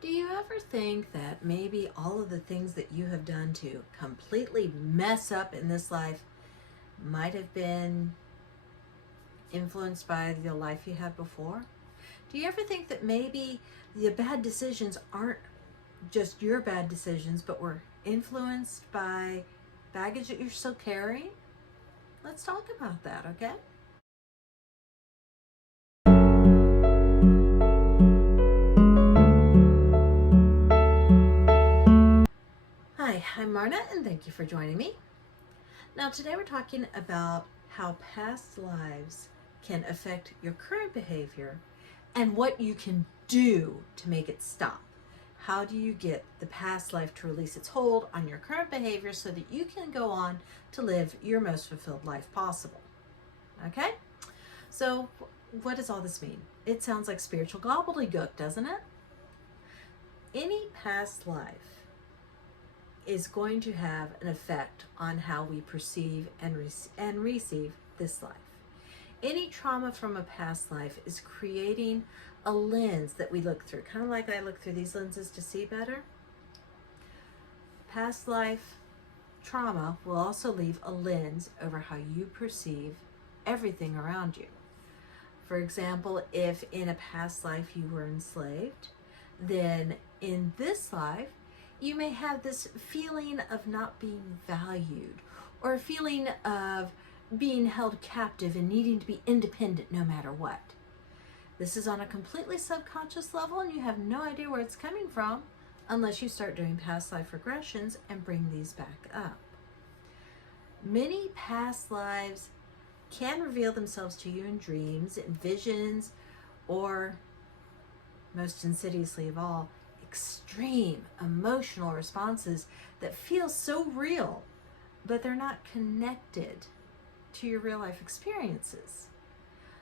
Do you ever think that maybe all of the things that you have done to completely mess up in this life might have been influenced by the life you had before? Do you ever think that maybe the bad decisions aren't just your bad decisions, but were influenced by baggage that you're still carrying? Let's talk about that, okay? Hi, I'm Marna, and thank you for joining me. Now, today we're talking about how past lives can affect your current behavior and what you can do to make it stop. How do you get the past life to release its hold on your current behavior so that you can go on to live your most fulfilled life possible? Okay? So, what does all this mean? It sounds like spiritual gobbledygook, doesn't it? Any past life is going to have an effect on how we perceive and receive this life. Any trauma from a past life is creating a lens that we look through, kind of like I look through these lenses to see better. Past life trauma will also leave a lens over how you perceive everything around you. For example, if in a past life you were enslaved, then in this life, you may have this feeling of not being valued, or a feeling of being held captive and needing to be independent no matter what. This is on a completely subconscious level, and you have no idea where it's coming from unless you start doing past life regressions and bring these back up. Many past lives can reveal themselves to you in dreams, in visions, or most insidiously of all, extreme emotional responses that feel so real, but they're not connected to your real life experiences.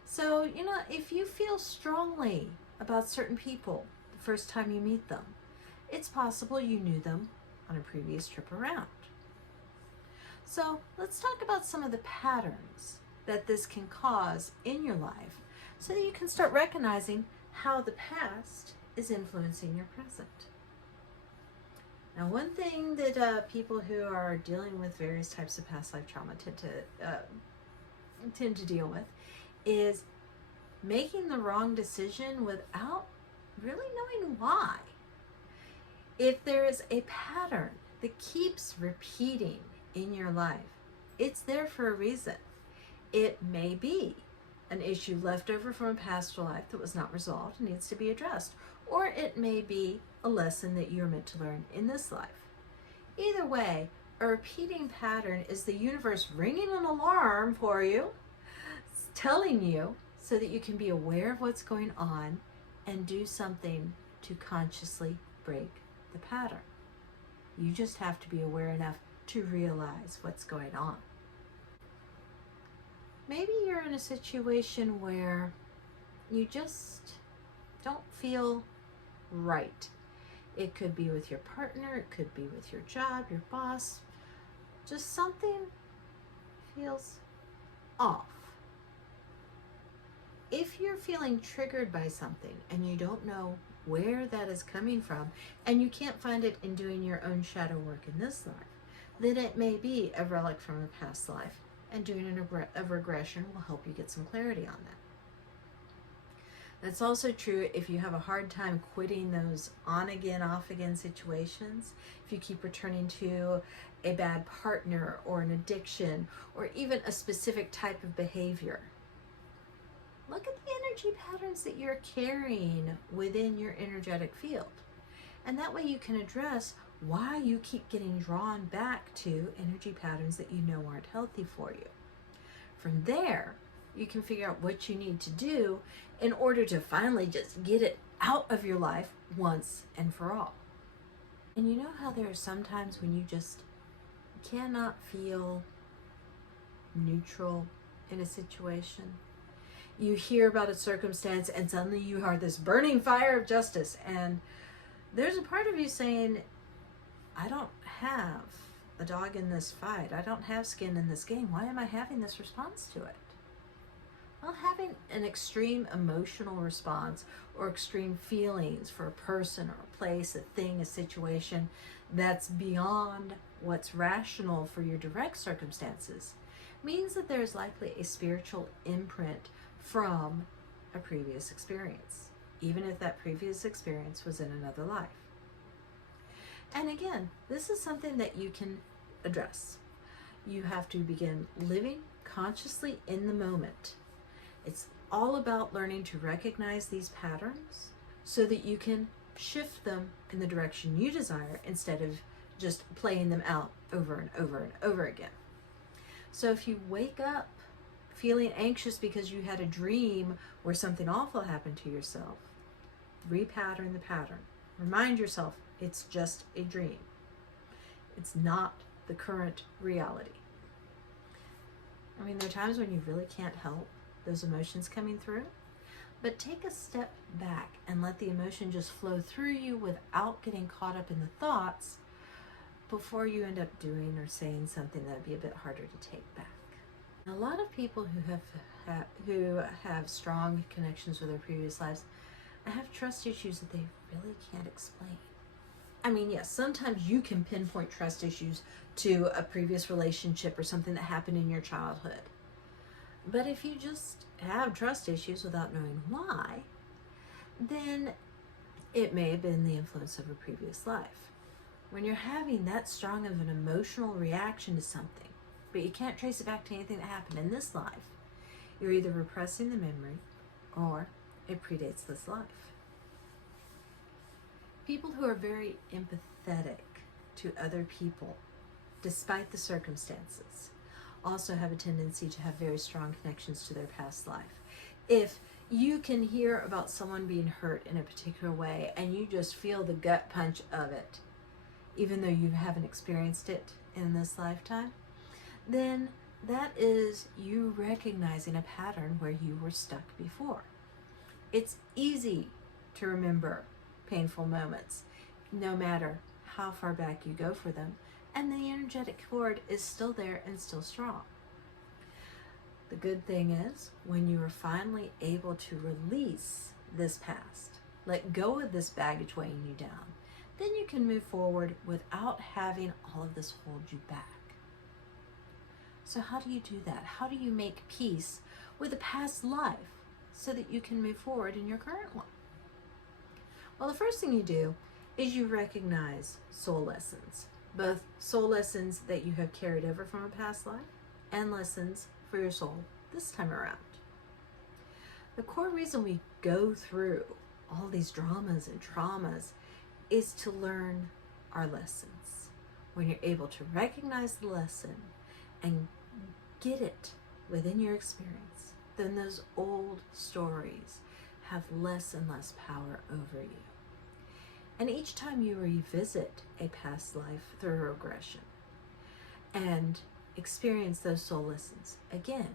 So, if you feel strongly about certain people the first time you meet them, it's possible you knew them on a previous trip around. So, let's talk about some of the patterns that this can cause in your life so that you can start recognizing how the past is influencing your present. Now, one thing that people who are dealing with various types of past life trauma tend to deal with is making the wrong decision without really knowing why. If there is a pattern that keeps repeating in your life, it's there for a reason. It may be an issue left over from a past life that was not resolved and needs to be addressed, or it may be a lesson that you're meant to learn in this life. Either way, a repeating pattern is the universe ringing an alarm for you, telling you so that you can be aware of what's going on and do something to consciously break the pattern. You just have to be aware enough to realize what's going on. Maybe you're in a situation where you just don't feel right. It could be with your partner, it could be with your job, your boss. Just something feels off. If you're feeling triggered by something and you don't know where that is coming from, and you can't find it in doing your own shadow work in this life, then it may be a relic from a past life, and doing a regression will help you get some clarity on that. That's also true if you have a hard time quitting those on again, off again situations. If you keep returning to a bad partner or an addiction or even a specific type of behavior. Look at the energy patterns that you're carrying within your energetic field. And that way you can address why you keep getting drawn back to energy patterns that you know aren't healthy for you. From there, you can figure out what you need to do in order to finally just get it out of your life once and for all. And you know how there are some times when you just cannot feel neutral in a situation? You hear about a circumstance and suddenly you are this burning fire of justice, and there's a part of you saying, I don't have a dog in this fight. I don't have skin in this game. Why am I having this response to it? Well, having an extreme emotional response or extreme feelings for a person or a place, a thing, a situation that's beyond what's rational for your direct circumstances means that there is likely a spiritual imprint from a previous experience, even if that previous experience was in another life. And again, this is something that you can address. You have to begin living consciously in the moment. It's all about learning to recognize these patterns so that you can shift them in the direction you desire instead of just playing them out over and over and over again. So if you wake up feeling anxious because you had a dream where something awful happened to yourself, repattern the pattern. Remind yourself it's just a dream. It's not the current reality. I mean, there are times when you really can't help those emotions coming through, but take a step back and let the emotion just flow through you without getting caught up in the thoughts before you end up doing or saying something that would be a bit harder to take back. A lot of people who have strong connections with their previous lives have trust issues that they really can't explain. I mean, yes, sometimes you can pinpoint trust issues to a previous relationship or something that happened in your childhood. But if you just have trust issues without knowing why, then it may have been the influence of a previous life. When you're having that strong of an emotional reaction to something, but you can't trace it back to anything that happened in this life, you're either repressing the memory or it predates this life. People who are very empathetic to other people, despite the circumstances, also have a tendency to have very strong connections to their past life. If you can hear about someone being hurt in a particular way and you just feel the gut punch of it, even though you haven't experienced it in this lifetime, then that is you recognizing a pattern where you were stuck before. It's easy to remember painful moments, no matter how far back you go for them, and the energetic cord is still there and still strong. The good thing is, when you are finally able to release this past, let go of this baggage weighing you down, then you can move forward without having all of this hold you back. So how do you do that? How do you make peace with a past life so that you can move forward in your current one? Well, the first thing you do is you recognize soul lessons, both soul lessons that you have carried over from a past life and lessons for your soul this time around. The core reason we go through all these dramas and traumas is to learn our lessons. When you're able to recognize the lesson and get it within your experience, then those old stories have less and less power over you. And each time you revisit a past life through regression and experience those soul lessons again,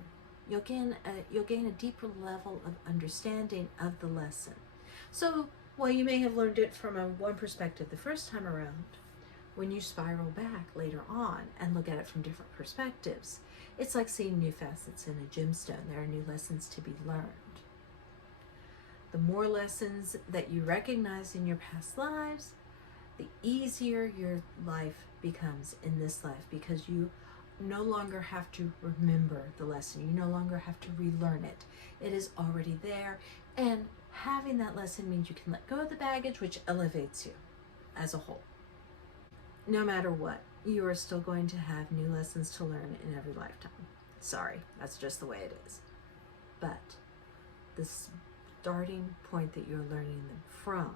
you'll gain a deeper level of understanding of the lesson. So while you may have learned it from one perspective the first time around, when you spiral back later on and look at it from different perspectives, it's like seeing new facets in a gemstone. There are new lessons to be learned. The more lessons that you recognize in your past lives, the easier your life becomes in this life, because you no longer have to remember the lesson. You no longer have to relearn it. It is already there, and having that lesson means you can let go of the baggage, which elevates you as a whole. No matter what, you are still going to have new lessons to learn in every lifetime. Sorry, that's just the way it is. But this starting point that you're learning them from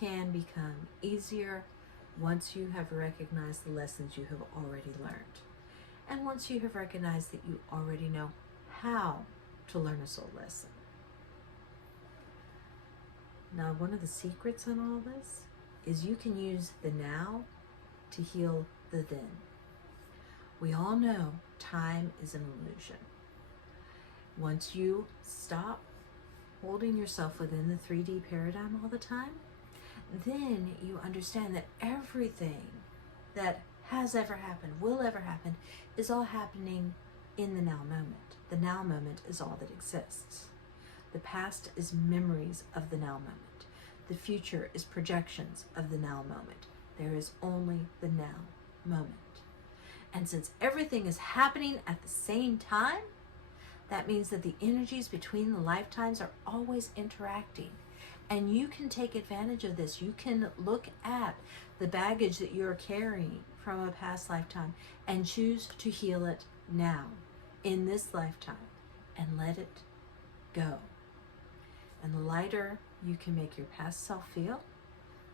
can become easier once you have recognized the lessons you have already learned, and once you have recognized that you already know how to learn a soul lesson. Now, one of the secrets in all this is you can use the now to heal the then. We all know time is an illusion. Once you stop holding yourself within the 3D paradigm all the time, then you understand that everything that has ever happened, will ever happen, is all happening in the now moment. The now moment is all that exists. The past is memories of the now moment. The future is projections of the now moment. There is only the now moment. And since everything is happening at the same time, that means that the energies between the lifetimes are always interacting. And you can take advantage of this. You can look at the baggage that you're carrying from a past lifetime and choose to heal it now, in this lifetime, and let it go. And the lighter you can make your past self feel,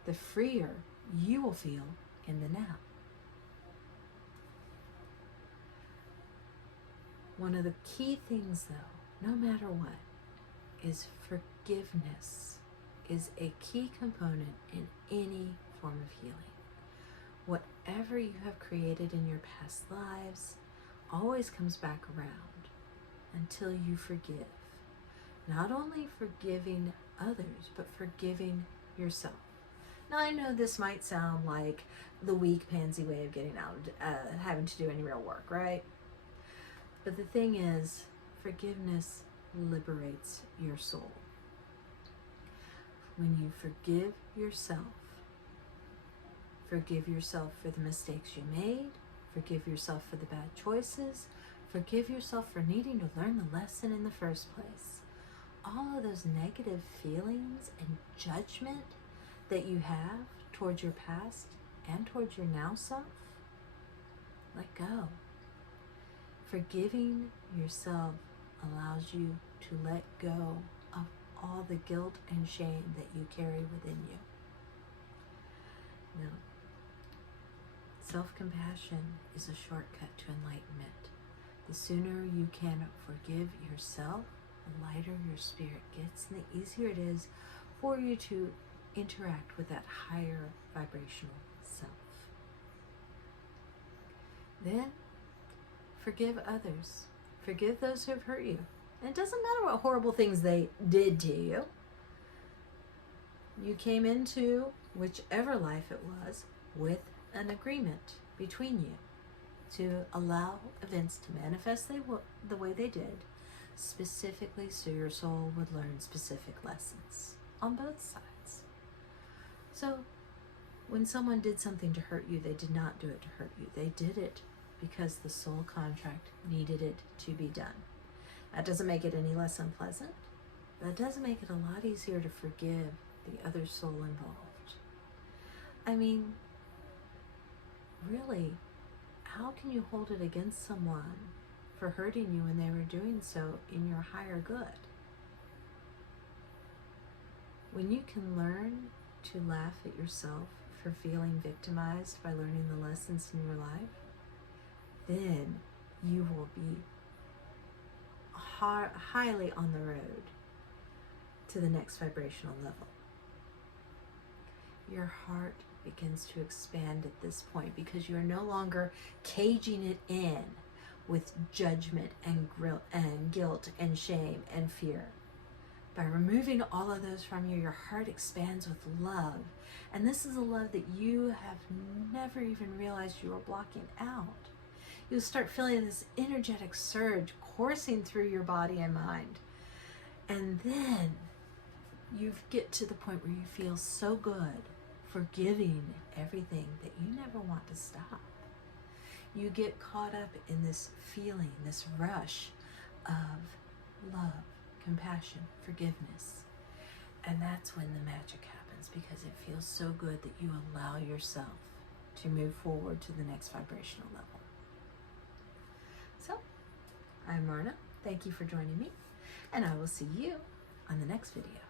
the freer you will feel in the now. One of the key things, though, no matter what, is forgiveness is a key component in any form of healing. Whatever you have created in your past lives always comes back around until you forgive. Not only forgiving others, but forgiving yourself. Now, I know this might sound like the weak, pansy way of getting out of having to do any real work, right? But the thing is, forgiveness liberates your soul. When you forgive yourself for the mistakes you made, forgive yourself for the bad choices, forgive yourself for needing to learn the lesson in the first place. All of those negative feelings and judgment that you have towards your past and towards your now self, let go. Forgiving yourself allows you to let go of all the guilt and shame that you carry within you. Now, self-compassion is a shortcut to enlightenment. The sooner you can forgive yourself, the lighter your spirit gets, and the easier it is for you to interact with that higher vibrational self. Then, forgive others. Forgive those who have hurt you. And it doesn't matter what horrible things they did to you. You came into whichever life it was with an agreement between you to allow events to manifest the way they did, specifically so your soul would learn specific lessons on both sides. So when someone did something to hurt you, they did not do it to hurt you. They did it because the soul contract needed it to be done. That doesn't make it any less unpleasant. That doesn't make it a lot easier to forgive the other soul involved. I mean, really, how can you hold it against someone for hurting you when they were doing so in your higher good? When you can learn to laugh at yourself for feeling victimized by learning the lessons in your life, then you will be highly on the road to the next vibrational level. Your heart begins to expand at this point because you're no longer caging it in with judgment and guilt and shame and fear. By removing all of those from you, your heart expands with love. And this is a love that you have never even realized you were blocking out. You'll start feeling this energetic surge coursing through your body and mind. And then you get to the point where you feel so good, forgiving everything that you never want to stop. You get caught up in this feeling, this rush of love, compassion, forgiveness. And that's when the magic happens, because it feels so good that you allow yourself to move forward to the next vibrational level. So, I'm Marna. Thank you for joining me, and I will see you on the next video.